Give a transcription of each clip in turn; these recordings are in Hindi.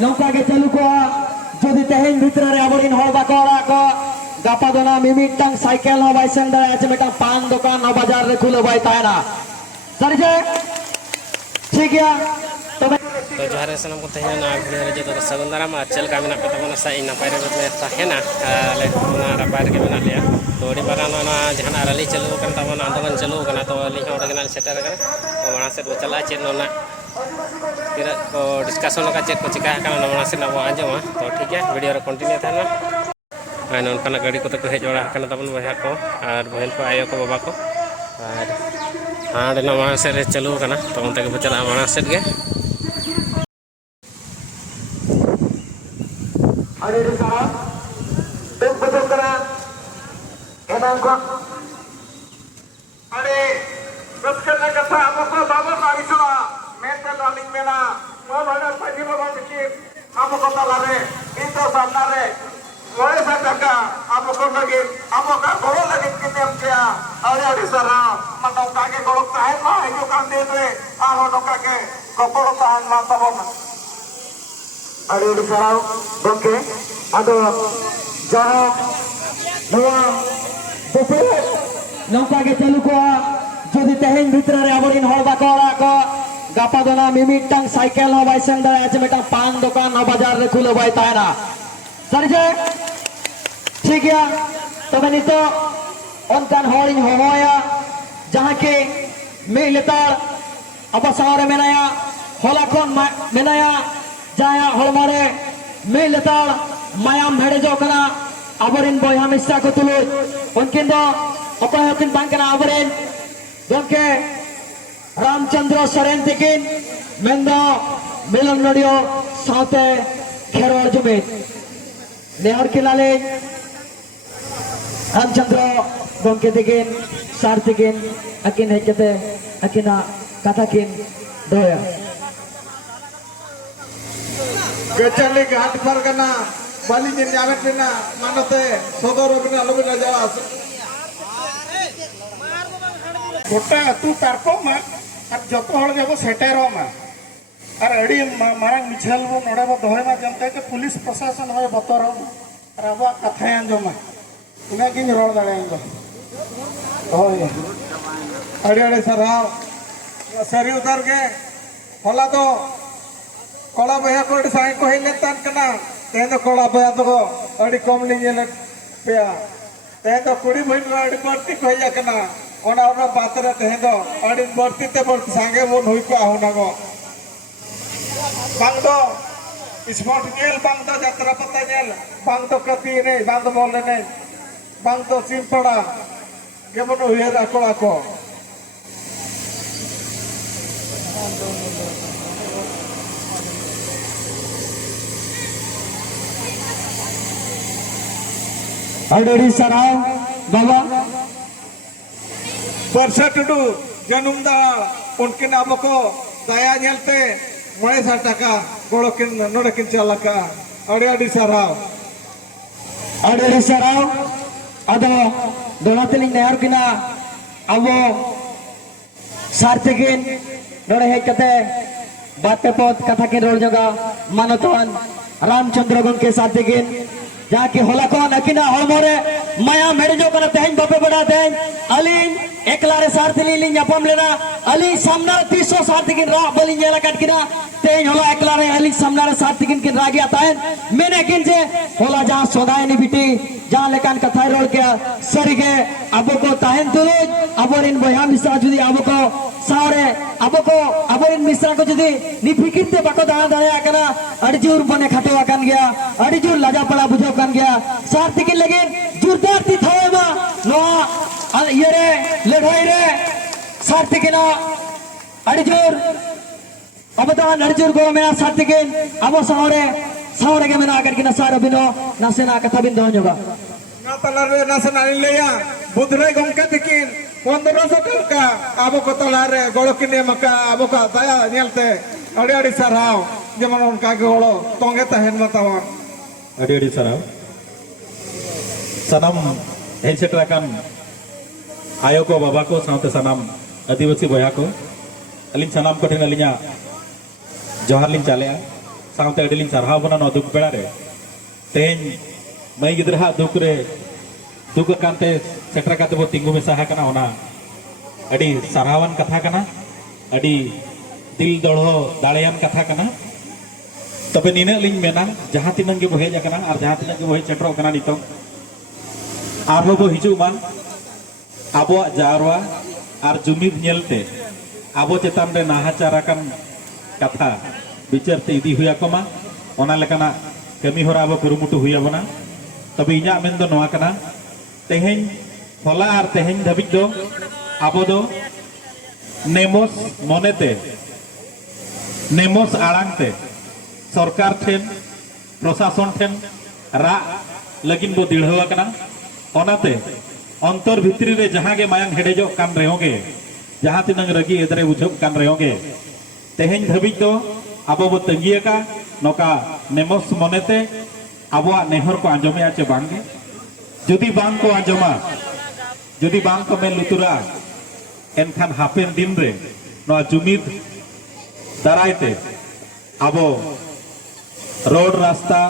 नौका के चालू को जदि तेहेन भितर रे आबरिन हर बाको ओड़ा को गापा दोना मिमिटang साइकेल हो बाय सेन दाड़े आछे मिटang पान दुकान हो बाजार रे खुले बाय ताहेना सर जे ठीक गया तबे तो जोहार सनम को तेहेना भिडियो रे जो सगुन दाराम चल का मेना पे तमना सा इन नपाय रे ताहेना ले ना रपाय रे मेना लिया तो ओडी बागान ना जहां रैली चालू कन तमना आंदोलन चालू कना तो अली होड़ गना सेटर कना तो माना से चला चेन ना फिर तो डिस्कशन का चेक को चिका कना माना से ना आंजमा तो ठीक है वीडियो रे कंटिन्यू थाना आय ननकाना गाड़ी को तो हेज ओड़ा कना तबन बहा को और बहन को आयो को बाबा को और हां ना माना से रे चालू कना तो उनते के चला माना से गे अरे रे सारा देख बदल करा एना को अरे बस करने का था आपको बाबा गाड़ी सुना मैं तो डालिंग में ना वो बड़ा सही बाबा देखिए आपको ताला रे इन तो सामना रे वही सा टका आपको लगे आपको गोलो लगे कितने हम क्या अरे सारा मतलब काके गोलो ताहन मा है जो काम दे दे आओ नौका के गोलो ताहन मा तब अरे सारा ओके अदो जहां नवा बपे नौका के चालू को जदि तेहेन भितर रे आबरिन हर बाको ओड़ा को गापा दोना मिमिटang साइकेल हो बाय सेन दाड़े आछे मिटang पान दुकान हो बाजार रे खुले बाय ताहेना सर जे ठीक गया तबे नितो ओनकान हरिन होया जहां के मे लेतार अब सारे मेनाया होला कोन मेनाया जाया हलमारे मे लेतार मायाम भेड़े जो कना आबरिन बयहा मिस्सा को तुलु उनकिन दो अपाय हकिन बांग कना आबरिन गंके रामचंद्र सोरेन तिकिन मेंदो मिलन नडियो साथे खेरोड़ जुमित नेहर किलाले रामचंद्र गंके तिकिन सार तिकिन अकिन हेकते अकिना कथा किन दोया गचली घाट पर कना बाली जिन जावेत बिना मानते सदर बिना लबिना जावा गोटा तू तारको मा और जतो हड़ जब सेटेरो मा और अड़ी मारंग मिछल वो नोड़े वो दोहे मा जनते के पुलिस प्रशासन होय बतरो और अब कथा अंजमा उना किन रोड दाड़े अंजो होय अड़ी अड़ी सराव सरी उतार के होला तो कोला बया को साई को हेले तन कना ते तो कोला बया तो अड़ी कम लिंगे पे ते तो कुड़ी भइन अड़ी बर्ती खोया कना ओना ओना बातरे ते दो अड़ी बर्ती ते बर्ती संगे वो नई को आहुना गो बांग दो स्पॉट नेल बांग दो यात्रा पता नेल बांग दो कति ने बांग दो बोले ने बांग दो सिंपड़ा केमन हुए राकोला को अड़ी सराव बाबा वर्षा टुडू जनुम दाल उनकिन अब को दया झेलते मणे सा टका गोड़ो किन नोड़े किन चलका अड़ी अड़ी सराव अड़ी सराव अदो दोनातलिंग नेहर किना अब सार्थिकिन नोड़े हेकते बाते पद कथा किन रोड जगा मानतन रामचंद्र गंके सार्थिकिन जाके होला कोन अकिना हलमोरे माया मेरे जो कना तेहन बापे बड़ा तेहन अलिन एकलारे सारथिली लिन यापम लेना अली सामना 300 सारथिकिन रा बलि जेला कटकिना तेहन होला एकलारे अली सामनारे सारथिकिन किन रागी आतायन मैंने किन जे होला जहां सोदायनी बिटी जहां लेकान कथाय रोल के सरिगे अबो को ताहन तुलुज अबोरिन बया मिश्रा जुदी अबो को सारे अबो को अबोरिन मिश्रा को जुदी नि फिकिरते बाको दाना दाया कना अड़जूर बने खटवा कान गया अड़जूर लाजा पड़ा बुझो कान गया सारथिकिन लगे जोरदार ती थावेमा नो ये रे लड़ाई रे सारथिकिना अड़जूर अब तो अड़जूर को मेरा सारथिकिन अबो सारे के मेना करके सार बिनो नासेना कथा बिन दोजोगा ना तलारे नासेना लेया बुधरे गंका तिकिन 1500 टका अब को तलारे गोड़ो किने मका अब का दया नेलते अड़ी अड़ी सराव जेमन उनका गोड़ो तोंगे तहन मतवा अड़ी अड़ी सराव सनम हेलसेटराकान आयो को बाबा को साथे सनम आदिवासी बया को अलिन सनम को ठेन अलिया जोहार लिन चाले साउते अडिलिंग सारहाव बना नो दुख बेड़ा रे तेन मई गिद्रा दुख रे दुख कांते सेटरा काते बो तिंगु में सहा कना ओना अडी सारहावन कथा कना अडी दिल दड़ो दाड़ेयान कथा कना तबे निने लिंग मेना जहां तिनंग के बो हेज कना और जहां तिनंग के बो हेज चेटरो कना नितों आरो बो हिजु मान आबो जारवा और जुमिद नेलते आबो चेतान रे नाहाचाराकन कथा विचार ते इदी हुया कोमा ओना लेकाना कमी होरा आबो कुरुमुटु हुया बना तबे इना मेन दो नोआ कना तेहेन होला और तेहेन धबिक दो आबो दो नेमोस मोनेते नेमोस आड़ांगते सरकार ठेन प्रशासन ठेन रा लगिन बो दिढ़वा कना ओनाते अंतर भित्री रे जहां के मायंग हेडेजो कान रेहोगे जहां तिनंग रगी एदरे बुझब कान रेहोगे तेहेन धबिक दो आबो बो तंगिया का नोका नेमोस मोनेते आबोआ नेहर को आंजमे आचे बांगे जुदी बांग को आंजमा जुदी बांग को मेन लुतुरा एनखान हापेन दिन रे नोआ जुमिद दारायते आबो रोड रास्ता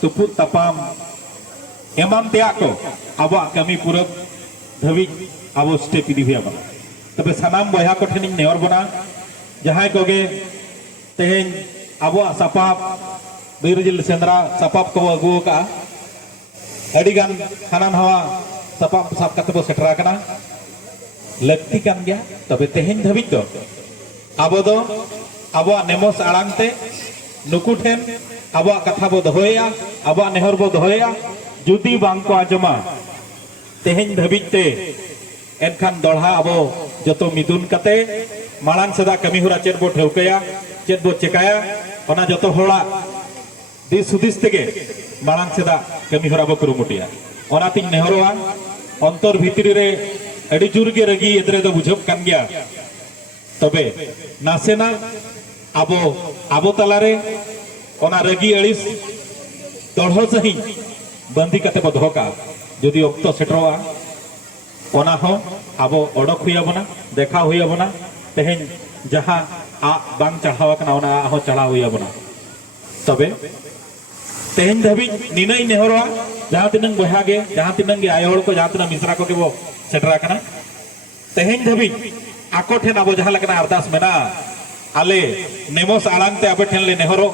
तुपुत तपाम एमान त्या को आबो कमी पूरब धबी आबो स्टेप इदी हुआ बना तबे सनाम बया को ठेनिंग नेहर बना जहां कोगे तेहेन आबो सपाप बीरजिल सेंद्रा सपाप को अगु का अडिगान हानान हवा सपाप साप कते बो सेटरा कना लगती कान गया तबे तेहेन धबी दो आबो नेमोस आड़ांगते नुकु ठेन आबो कथा बो दोहया आबो नेहर बो दोहया जुदी बांग को आजमा तेहेन धबिते एनखान दोढ़ा आबो जतो मिदुन कते मालान सदा कमी हुरा चेद बो ठेवकया चेद बो चेकाया ओना जतो होड़ा दिस हुदिस तेगे मालान सदा कमी हुरा बो कुरुमुटिया ओना तिन नेहरवा अंतर भितरी रे अडी जुर के रगी एदरे दो बुझब कान गया तबे नासेना आबो तलारे ओना रगी अड़िस दोढ़ो सही बंदी कते बो दोका जदि अक्तो सेटरवा ओना हो आबो ओडक हुया बना देखा हुया बना तेहेन जहां आ बांग चढ़ावा कना ओना हो चढ़ा हुया बना तबे तेहेन धबी निनई नेहरवा जहां तिनंग बहागे जहां तिनंग आयोड़ को जहां तिना मिश्रा को के बो सेटरा कना तेहेन धबी आको ठेन आबो जहां लगना अरदास मेना आले नेमोस आड़ांगते आबे ठेन ले नेहरो